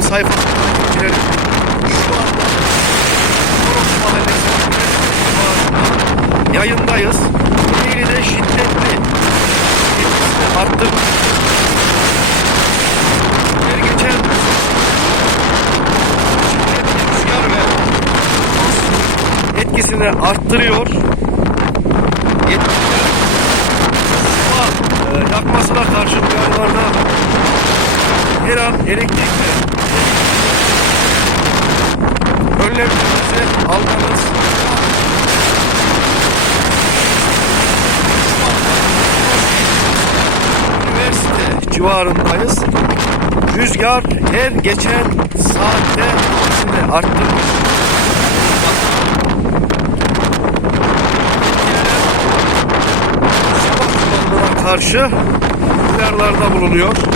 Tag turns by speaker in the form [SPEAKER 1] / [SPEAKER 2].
[SPEAKER 1] sayfasına girelim. Şu anda Toros Mahallesi yayındayız. Eğri'de şiddetli etkisini arttırmış. Her geçen şiddetli rüzgar ve etkisini arttırıyor. Yetkililer e, yakmasına karşı uyarılarda her an elektrikli önlemlerinizi almanız üniversite civarındayız. Rüzgar her geçen saatte etkisini arttırmış. Karşı uyarılarda bulunuyor.